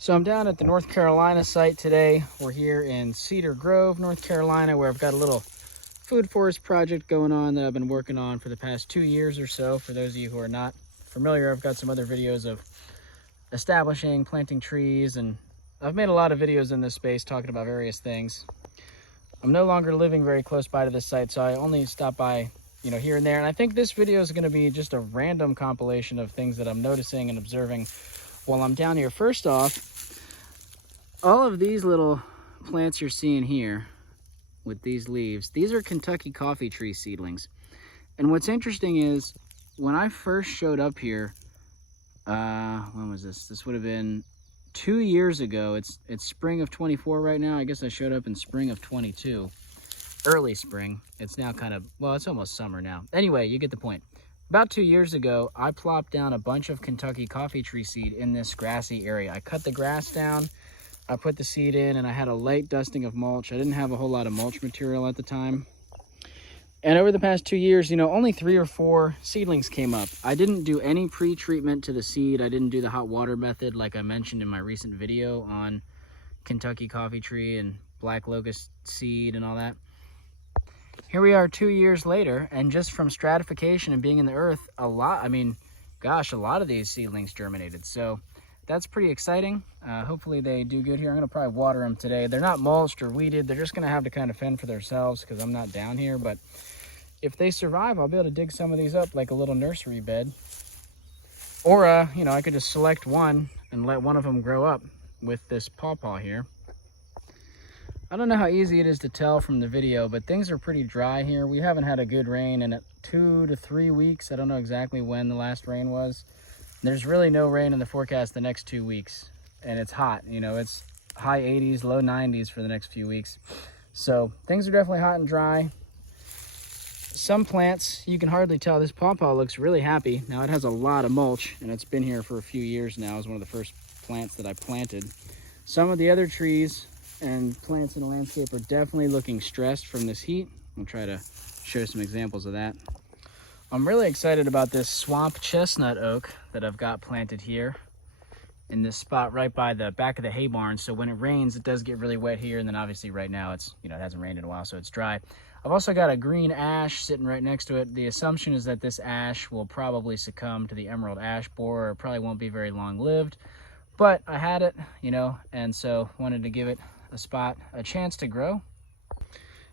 So I'm down at the North Carolina site today. We're here in Cedar Grove, North Carolina, where I've got a little food forest project going on that I've been working on for the past 2 years or so. For those of you who are not familiar, I've got some other videos of establishing, planting trees, and I've made a lot of videos in this space talking about various things. I'm no longer living very close by to this site, so I only stop by, here and there. And I think this video is going to be just a random compilation of things that I'm noticing and observing while I'm down here. First off, all of these little plants you're seeing here with these leaves, these are Kentucky coffee tree seedlings. And what's interesting is when I first showed up here, when was this? This would have been 2 years ago. It's spring of 24 right now. I guess I showed up in spring of 22, early spring. It's now it's almost summer now. Anyway, you get the point. About 2 years ago, I plopped down a bunch of Kentucky coffee tree seed in this grassy area. I cut the grass down, I put the seed in, and I had a light dusting of mulch. I didn't have a whole lot of mulch material at the time. And over the past 2 years, only 3 or 4 seedlings came up. I didn't do any pre-treatment to the seed. I didn't do the hot water method like I mentioned in my recent video on Kentucky coffee tree and black locust seed and all that. Here we are 2 years later, and just from stratification and being in the earth, a lot of these seedlings germinated. So that's pretty exciting. Hopefully they do good here. I'm gonna probably water them today. They're not mulched or weeded. They're just gonna have to kind of fend for themselves because I'm not down here. But if they survive, I'll be able to dig some of these up like a little nursery bed. Or, I could just select one and let one of them grow up with this pawpaw here. I don't know how easy it is to tell from the video, but things are pretty dry here. We haven't had a good rain in 2 to 3 weeks. I don't know exactly when the last rain was. There's really no rain in the forecast the next 2 weeks, and it's hot. It's high 80s, low 90s for the next few weeks. So things are definitely hot and dry. Some plants, you can hardly tell. This pawpaw looks really happy. Now it has a lot of mulch, and it's been here for a few years now. It was one of the first plants that I planted. Some of the other trees and plants in the landscape are definitely looking stressed from this heat. I'll try to show some examples of that. I'm really excited about this swamp chestnut oak that I've got planted here in this spot right by the back of the hay barn. So when it rains, it does get really wet here. And then obviously right now it hasn't rained in a while, so it's dry. I've also got a green ash sitting right next to it. The assumption is that this ash will probably succumb to the emerald ash borer. It probably won't be very long lived, but I had it, and so wanted to give it a chance to grow.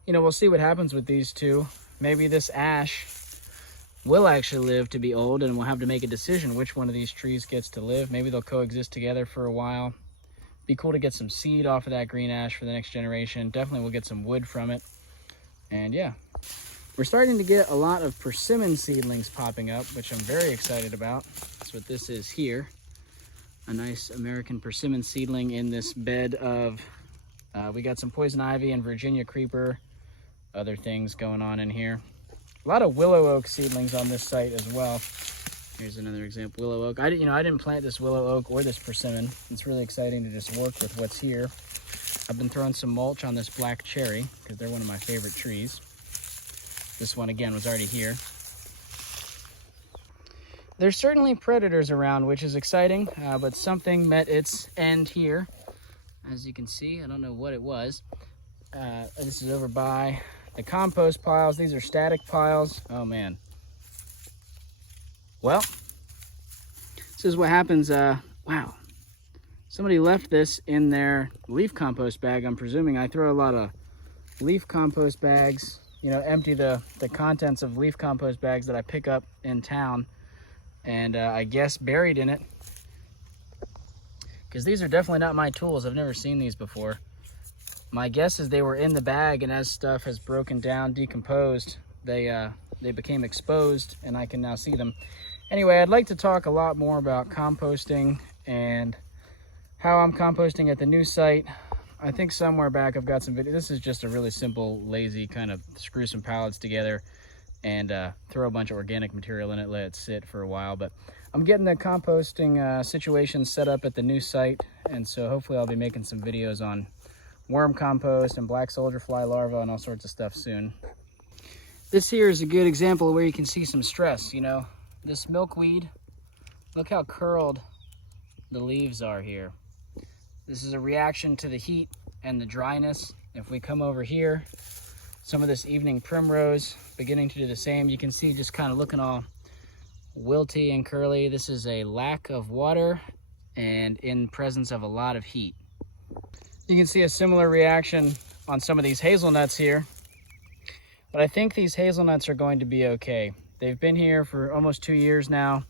We'll see what happens with these two. Maybe this ash will actually live to be old, and we'll have to make a decision which one of these trees gets to live. Maybe they'll coexist together for a while. Be cool to get some seed off of that green ash for the next generation. Definitely we'll get some wood from it. And yeah, we're starting to get a lot of persimmon seedlings popping up, which I'm very excited about. That's what this is here. A nice American persimmon seedling in this bed of we got some poison ivy and Virginia creeper, other things going on in here. A lot of willow oak seedlings on this site as well. Here's another example, willow oak. I didn't plant this willow oak or this persimmon. It's really exciting to just work with what's here. I've been throwing some mulch on this black cherry because they're one of my favorite trees. This one again was already here. There's certainly predators around, which is exciting, but something met its end here. As you can see, I don't know what it was. This is over by the compost piles. These are static piles. Oh man. Well, this is what happens. Wow. Somebody left this in their leaf compost bag. I'm presuming I throw a lot of leaf compost bags, empty the contents of leaf compost bags that I pick up in town, and I guess buried in it. Because these are definitely not my tools. I've never seen these before. My guess is they were in the bag, and as stuff has broken down, decomposed, they became exposed, and I can now see them. Anyway, I'd like to talk a lot more about composting and how I'm composting at the new site. I think somewhere back I've got some video. This is just a really simple, lazy kind of screw some pallets together and throw a bunch of organic material in it, let it sit for a while. But I'm getting the composting situation set up at the new site, and so hopefully I'll be making some videos on worm compost and black soldier fly larvae and all sorts of stuff soon. This here is a good example where you can see some stress. This milkweed, look how curled the leaves are here. This is a reaction to the heat and the dryness. If we come over here, some of this evening primrose beginning to do the same. You can see just kind of looking all wilty and curly. This is a lack of water and in presence of a lot of heat. You can see a similar reaction on some of these hazelnuts here, but I think these hazelnuts are going to be okay. They've been here for almost 2 years now.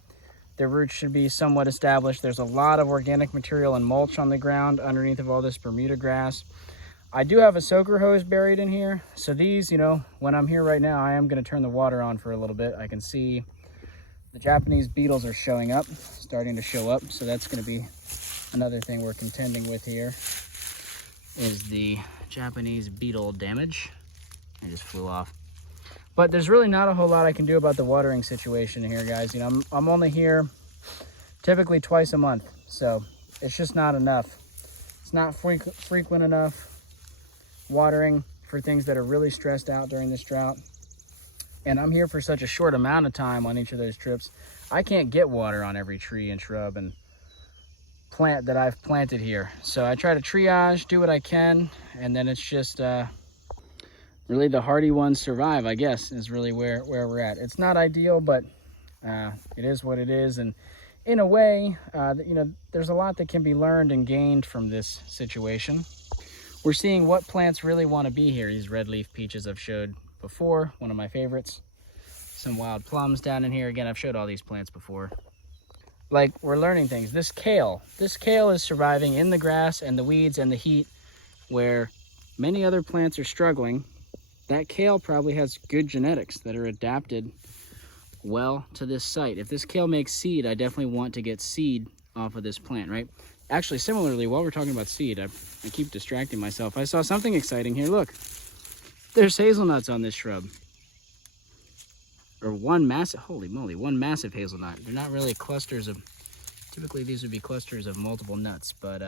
Their roots should be somewhat established. There's a lot of organic material and mulch on the ground underneath of all this Bermuda grass. I do have a soaker hose buried in here. So these, you know, when I'm here right now, I am going to turn the water on for a little bit. I can see the Japanese beetles are showing up, starting to show up. So that's going to be another thing we're contending with here, is the Japanese beetle damage. It just flew off. But there's really not a whole lot I can do about the watering situation here, guys. You know, I'm only here typically twice a month, so it's just not enough. It's not frequent enough watering for things that are really stressed out during this drought. And I'm here for such a short amount of time on each of those trips. I can't get water on every tree and shrub and plant that I've planted here. So I try to triage, do what I can, and then it's just really the hardy ones survive, I guess, is really where we're at. It's not ideal, but it is what it is. And in a way, you know, there's a lot that can be learned and gained from this situation. We're seeing what plants really want to be here. These red leaf peaches I've showed before, one of my favorites. Some wild plums down in here. Again, I've showed all these plants before. Like, we're learning things. This kale is surviving in the grass and the weeds and the heat where many other plants are struggling. That kale probably has good genetics that are adapted well to this site. If this kale makes seed, I definitely want to get seed off of this plant, right? Actually, similarly, while we're talking about seed, I keep distracting myself. I saw something exciting here. Look, there's hazelnuts on this shrub. Or one massive, holy moly, one massive hazelnut. They're not really clusters of, typically these would be clusters of multiple nuts, but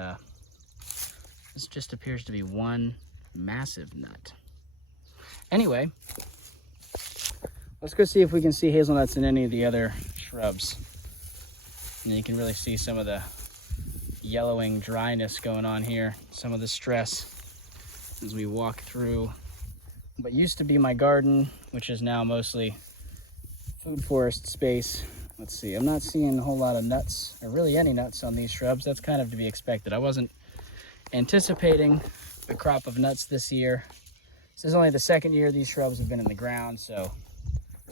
this just appears to be one massive nut. Anyway, let's go see if we can see hazelnuts in any of the other shrubs. And you can really see some of the yellowing dryness going on here, some of the stress as we walk through what used to be my garden, which is now mostly food forest space. Let's see, I'm not seeing a whole lot of nuts, or really any nuts on these shrubs. That's kind of to be expected. I wasn't anticipating a crop of nuts this year. This is only the second year these shrubs have been in the ground, so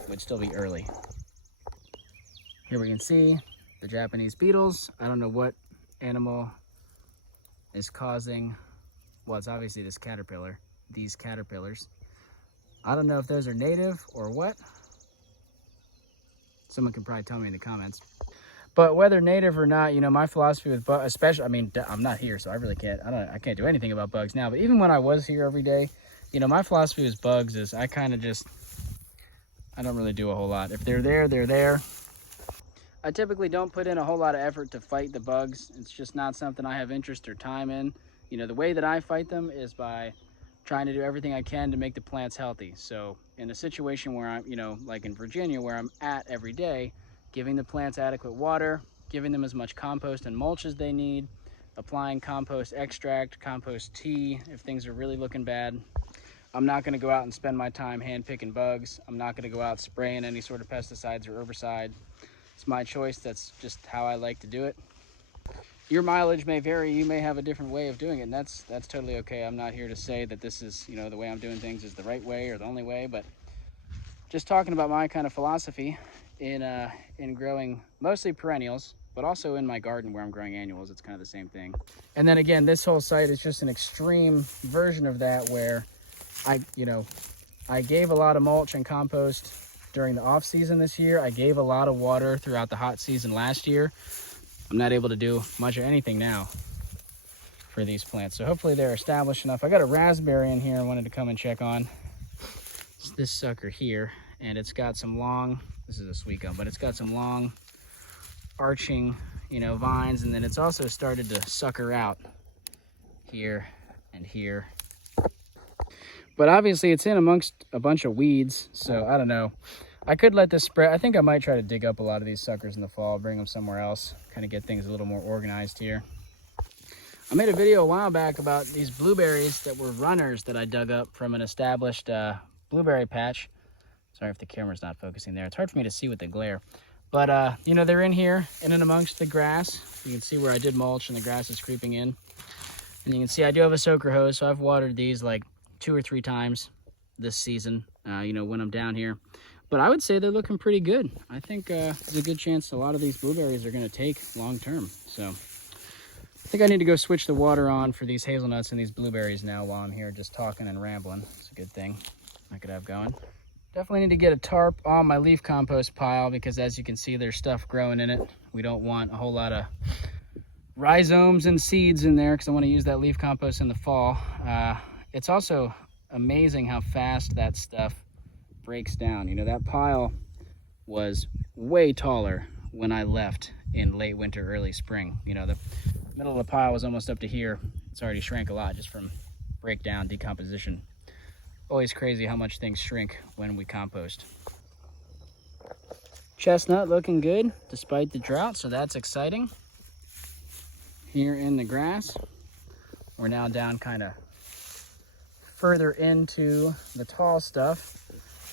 it would still be early. Here we can see the Japanese beetles. I don't know what animal is causing, well, it's obviously this caterpillar, these caterpillars. I don't know if those are native or what. Someone can probably tell me in the comments. But whether native or not, you know, my philosophy with bugs, especially, I mean, I'm not here, so I really can't, I can't do anything about bugs now. But even when I was here every day, you know, my philosophy with bugs is I kind of just, I don't really do a whole lot. If they're there, they're there. I typically don't put in a whole lot of effort to fight the bugs. It's just not something I have interest or time in. You know, the way that I fight them is by trying to do everything I can to make the plants healthy. So in a situation where I'm, you know, like in Virginia, where I'm at every day, giving the plants adequate water, giving them as much compost and mulch as they need, applying compost extract, compost tea if things are really looking bad. I'm not going to go out and spend my time hand picking bugs. I'm not going to go out spraying any sort of pesticides or herbicide. It's my choice. That's just how I like to do it. Your mileage may vary. You may have a different way of doing it, and that's totally okay. I'm not here to say that this is, you know, the way I'm doing things is the right way or the only way, but just talking about my kind of philosophy in growing mostly perennials, but also in my garden where I'm growing annuals. It's kind of the same thing. And then again, this whole site is just an extreme version of that, where I gave a lot of mulch and compost during the off season this year. I gave a lot of water throughout the hot season last year. I'm not able to do much of anything now for these plants. So hopefully they're established enough. I got a raspberry in here I wanted to come and check on. It's this sucker here, and it's got some long, this is a sweet gum, but it's got some long arching, you know, vines, and then it's also started to sucker out here and here. But obviously it's in amongst a bunch of weeds, so I don't know. I could let this spread. I think I might try to dig up a lot of these suckers in the fall, bring them somewhere else, kind of get things a little more organized here. I made a video a while back about these blueberries that were runners that I dug up from an established blueberry patch. Sorry if the camera's not focusing there. It's hard for me to see with the glare. But, you know, they're in here, in and amongst the grass. You can see where I did mulch and the grass is creeping in. And you can see I do have a soaker hose, so I've watered these like 2 or 3 times this season, you know, when I'm down here. But I would say they're looking pretty good. I think there's a good chance a lot of these blueberries are going to take long term. So I think I need to go switch the water on for these hazelnuts and these blueberries now while I'm here just talking and rambling. It's a good thing I could have going. Definitely need to get a tarp on my leaf compost pile because as you can see, there's stuff growing in it. We don't want a whole lot of rhizomes and seeds in there because I want to use that leaf compost in the fall. It's also amazing how fast that stuff breaks down. You know, that pile was way taller when I left in late winter, early spring. You know, the middle of the pile was almost up to here. It's already shrank a lot just from breakdown, decomposition. Always crazy how much things shrink when we compost. Chestnut looking good despite the drought, so that's exciting. Here in the grass, we're now down kind of further into the tall stuff.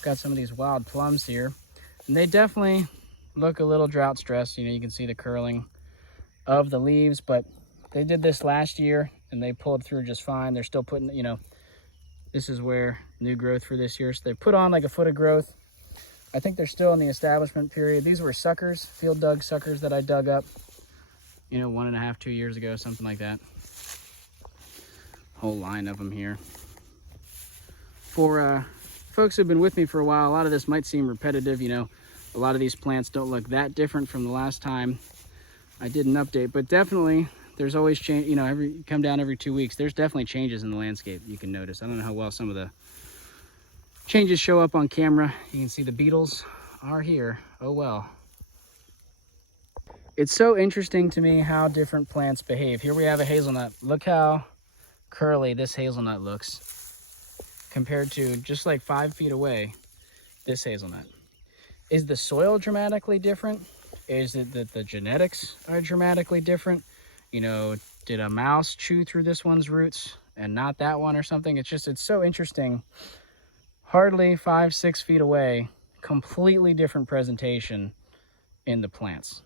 Got some of these wild plums here, and they definitely look a little drought stressed. You know, you can see the curling of the leaves, but they did this last year and they pulled through just fine. They're still putting, you know, this is where new growth for this year. So they put on like a foot of growth. I think they're still in the establishment period. These were suckers, field dug suckers that I dug up, you know, 1.5, 2 years ago, something like that. Whole line of them here. For folks who've been with me for a while, a lot of this might seem repetitive. You know, a lot of these plants don't look that different from the last time I did an update, but definitely there's always change. You know, you come down every 2 weeks, there's definitely changes in the landscape you can notice. I don't know how well some of the changes show up on camera. You can see the beetles are here. Oh well. It's so interesting to me how different plants behave. Here we have a hazelnut. Look how curly this hazelnut looks compared to just like 5 feet away, this hazelnut. Is the soil dramatically different? Is it that the genetics are dramatically different? You know, did a mouse chew through this one's roots and not that one or something? It's just, it's so interesting. Hardly 5, 6 feet away, completely different presentation in the plants.